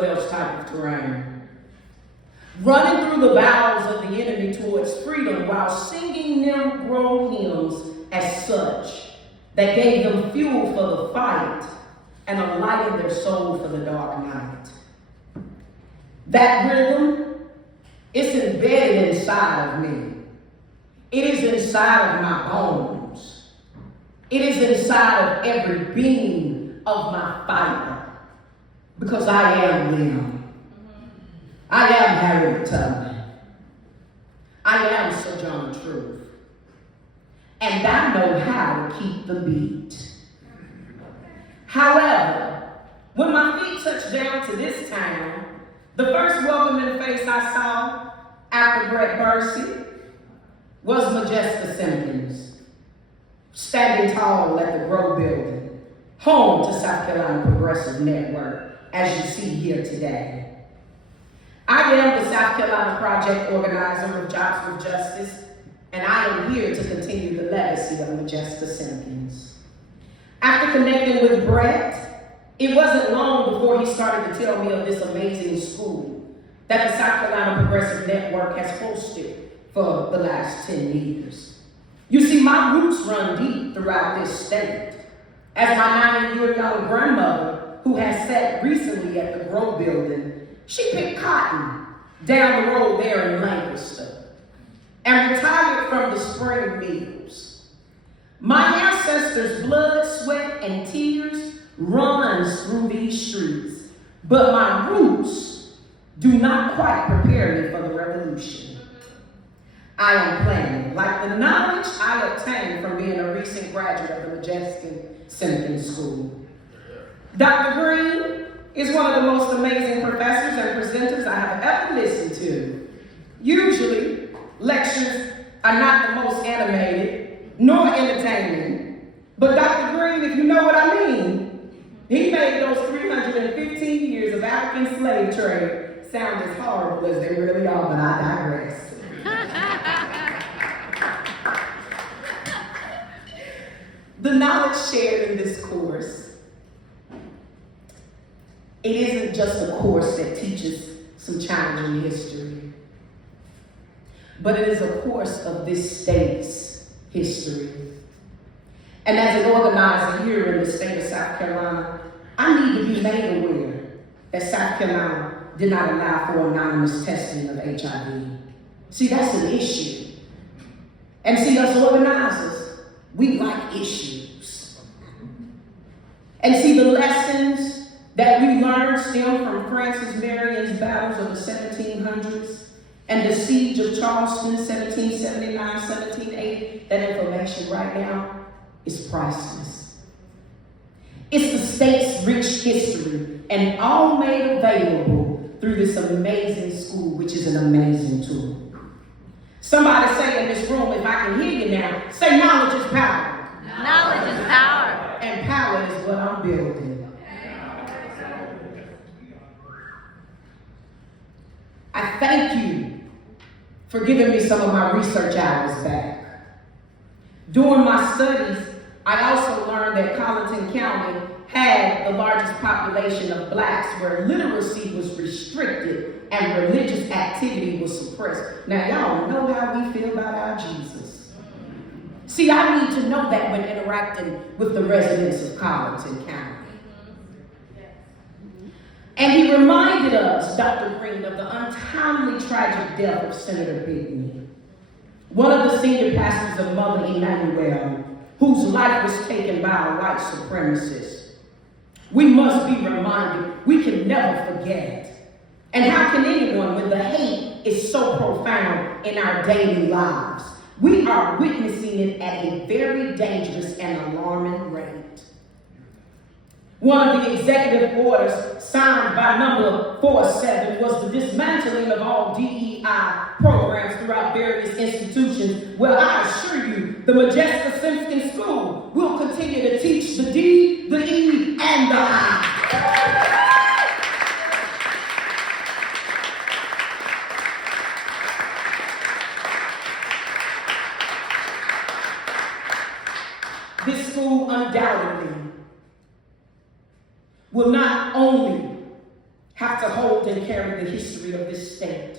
what else type of terrain. Running through the bowels of the enemy towards freedom while singing Negro hymns as such that gave them fuel for the fight and a light in their soul for the dark night. That rhythm, it's embedded inside of me. It is inside of my bones. It is inside of every being of my fiber, because I am them. I am Harriet Tubman. I am Sojourner Truth. And I know how to keep the beat. However, when my feet touched down to this town, the first welcoming face I saw after Brett Bursey was Modjeska Simkins, standing tall at the Grad building, home to South Carolina Progressive Network, as you see here today. I am the South Carolina project organizer of Jobs with Justice, and I am here to continue the legacy of Modjeska Simkins. After connecting with Brett, it wasn't long before he started to tell me of this amazing school that the South Carolina Progressive Network has hosted for the last 10 years. You see, my roots run deep throughout this state. As my 90-year-young grandmother, who has sat recently at the Grad building, she picked cotton down the road there in Lancaster and retired from the spring mills. My ancestors' blood, sweat, and tears runs through these streets, but my roots do not quite prepare me for the revolution. I am planning, like the knowledge I obtained from being a recent graduate of the Modjeska Simkins School. Dr. Green is one of the most amazing professors and presenters I have ever listened to. Usually, lectures are not the most animated nor entertaining, but Dr. Green, if you know what I mean, he made those 315 years of African slave trade sound as horrible as they really are, but I digress. The knowledge shared in this course, it isn't just a course that teaches some challenging history, but it is a course of this state's history. And as an organizer here in the state of South Carolina, I need to be made aware that South Carolina did not allow for anonymous testing of HIV. See, that's an issue. And see, us organizers, we like issues. And see, the lessons that we learned stem from Francis Marion's battles of the 1700s and the siege of Charleston, 1779, 1780. That information right now is priceless. It's the state's rich history, and all made available through this amazing school, which is an amazing tool. Somebody say in this room, if I can hear you now, say knowledge is power. Knowledge is power. And power is what I'm building. I thank you for giving me some of my research hours back. During my studies, I also learned that Colleton County had the largest population of blacks where literacy was restricted and religious activity was suppressed. Now, y'all know how we feel about our Jesus. See, I need to know that when interacting with the residents of Colleton County. And he reminded us, Dr. Green, of the untimely tragic death of Senator Bigney, one of the senior pastors of Mother Emanuel, whose life was taken by a white supremacist. We must be reminded we can never forget. And how can anyone, when the hate is so profound in our daily lives? We are witnessing it at a very dangerous and alarming rate. One of the executive orders signed by number 47 was the dismantling of all DEI programs throughout various institutions, where I assure you the Modjeska Simkins School will continue to teach the D, the E, and the I. This school undoubtedly will not only have have to hold and carry the history of this state.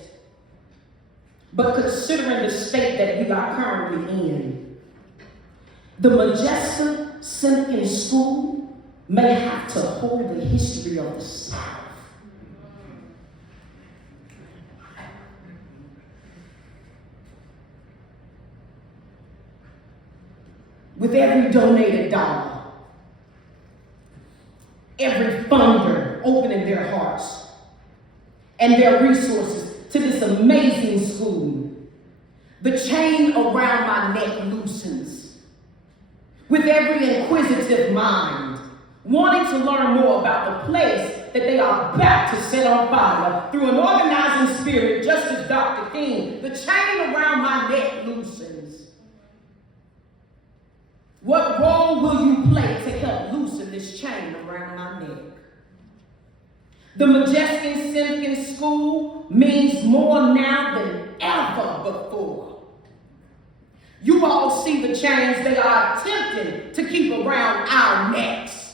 But considering the state that we are currently in, the Modjeska Simkins School may have to hold the history of the South. With every donated dollar, every funder opening their hearts and their resources to this amazing school, the chain around my neck loosens. With every inquisitive mind wanting to learn more about the place that they are about to set on fire through an organizing spirit, just as Dr. King, the chain around my neck loosens. What role will you play to help loosen this chain around my neck? The Modjeska Simkins School means more now than ever before. You all see the chains they are attempting to keep around our necks.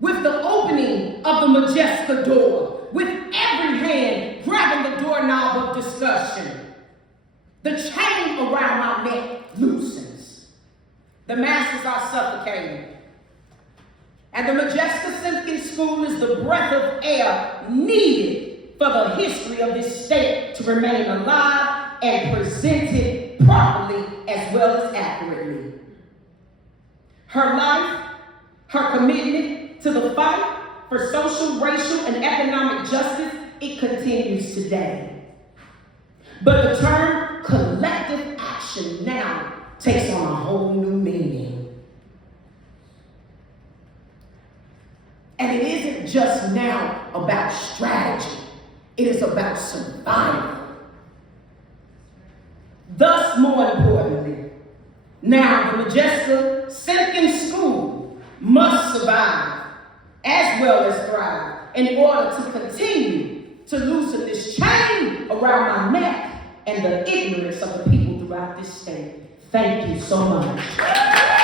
With the opening of the Modjeska door, with every hand grabbing the doorknob of discussion, the chain around my neck loosens. The masses are suffocating. And the Modjeska Simkins School is the breath of air needed for the history of this state to remain alive and presented properly as well as accurately. Her life, her commitment to the fight for social, racial, and economic justice, it continues today. But the term collective action now takes on a whole new meaning. And it isn't just now about strategy. It is about survival. Thus, more importantly, now the Modjeska Simkins School must survive as well as thrive in order to continue to loosen this chain around my neck and the ignorance of the people throughout this state. Thank you so much.